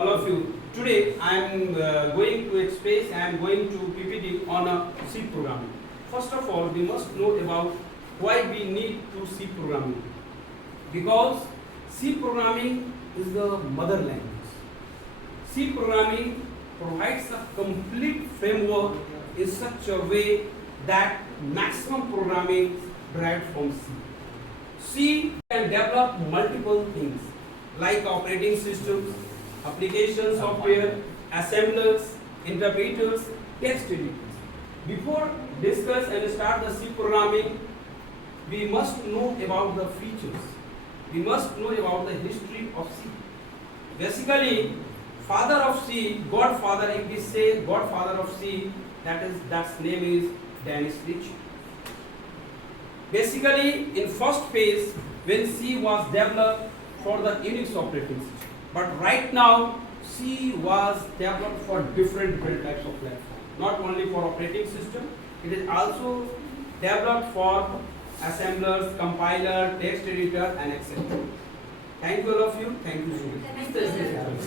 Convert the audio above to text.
All of you. Today I am going to express, I am going to PPT on a C programming. First of all, we must know about why we need to C programming. Because C programming is the mother language. C programming provides a complete framework in such a way that maximum programming derived from C. C can develop multiple things like operating systems, application software, assemblers, interpreters, text editors. Before discuss and start the C programming, we must know about the features. We must know about the history of C. Basically, father of C, godfather, if we say godfather of C, that's name is Dennis Ritchie. Basically, in first phase, when C was developed for the Unix operating system. But right now, C was developed for different types of platforms. Not only for operating system, it is also developed for assemblers, compiler, text editor, and etc. Thank you all of you. Thank you so much.